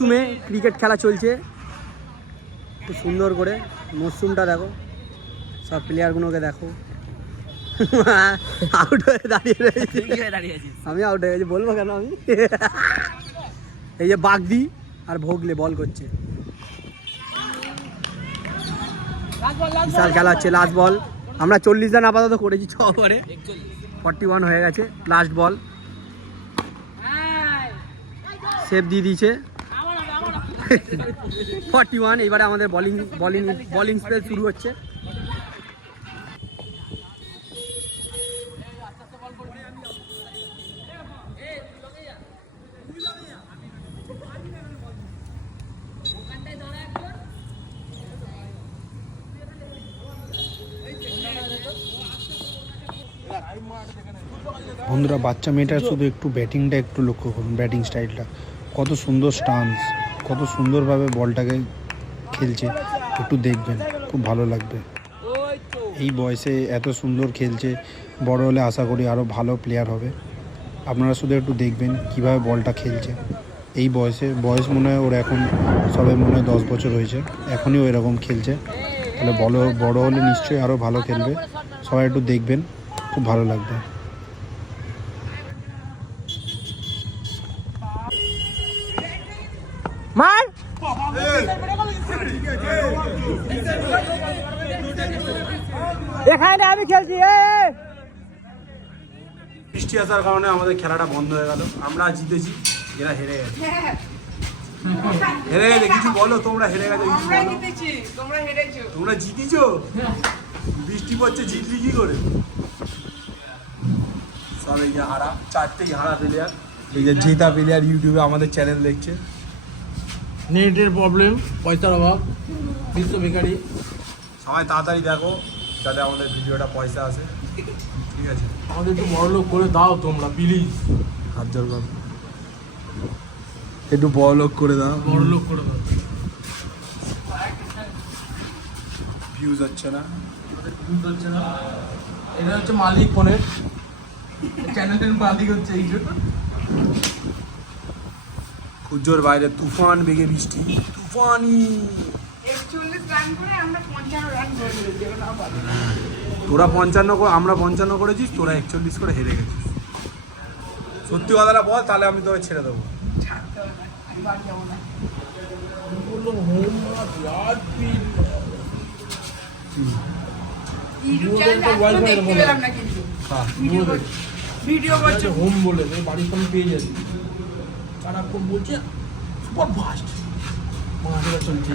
মরসুমে ক্রিকেট খেলা চলছে খুব সুন্দর করে। মরসুমটা দেখো, সব প্লেয়ারগুলোকে দেখো। আউট হয়ে দাঁড়িয়ে রয়েছে। আমি আউট হয়ে গেছি, বলবো কেন আমি। এই যে বাগদি আর ভোগলে বল করছে। বিশাল খেলা হচ্ছে, লাস্ট বল। আমরা 40 রান আপাতত করেছি 6 ওভারে, 41 হয়ে গেছে। লাস্ট বল সেভ দিয়ে দিয়েছে 41। এবারে আমাদের বলিং স্পেল শুরু হচ্ছে। বন্ধুরা, বাচ্চা মেয়েটার শুধু একটু ব্যাটিংটা একটু লক্ষ্য করুন, ব্যাটিং স্টাইলটা কত সুন্দর, স্টান্স কত সুন্দরভাবে বলটাকে খেলছে, একটু দেখবেন, খুব ভালো লাগবে। এই বয়সে এত সুন্দর খেলছে, বড় হলে আশা করি আরও ভালো প্লেয়ার হবে। আপনারা শুধু একটু দেখবেন কিভাবে বলটা খেলছে। এই বয়স মনে হয় ওর এখন সবে মনে হয় 10 বছর হয়েছে, এখনই ও এরকম খেলছে। তাহলে বড় হলে নিশ্চয়ই আরও ভালো খেলবে। সবাই একটু দেখবেন, খুব ভালো লাগবে। মার এখানে আমি খেলছি। বৃষ্টি আসার কারণে আমাদের খেলাটা বন্ধ হয়ে গেল। আমরা জিতেছি, এরা হেরে গেছে। হেরে গেছে, কিছু বলো। তোমরা হেরে গেছো, তোমরা জিতেছো। বৃষ্টি পড়ছে, জিতলি কি করে? সব এই যে হারা, 4টেই হারা প্লেয়ার। এই যে জেতা প্লেয়ার ইউটিউবে আমাদের চ্যানেল দেখছে। নেটের প্রবলেম, পয়সার অভাব, বিশ্ব বেকারি। সবাই তাড়াতাড়ি দেখো যাতে আমাদের ভিডিওটা পয়সা আসে, ঠিক আছে? আমাদের একটু বড়লোক করে দাও তোমরা, প্লিজ। হাত জোর করো, একটু বড়লোক করে দাও। বড়লোক করে দাও। ভিউজ হচ্ছে না, বুঝতে হচ্ছে না। এটা হচ্ছে মালিক ফোনের, চ্যানেলের মালিক হচ্ছে এই জন্য। সূর্যর বাইরে তুফান বেগে বৃষ্টি, তুফানি। 41 রান করে আমরা 55 রান করেছি। তোরা 55 আমরা 55 করেছিস, তোরা 41 করে হেরে গেছিস। সত্যি কথাটা বল, তাহলে আমি তোকে ছেড়ে দেবো। বললো হোম লার্জ ফিল। ইউটিউব চ্যানেল দেখতে পেলাম না কিন্তু। ভিডিও করছে হোম বলে বাড়ির সামনে পেয়ে যাচ্ছি। সারাক্ষণ বলছে সুপার ফাস্ট, মাঝে চলছে।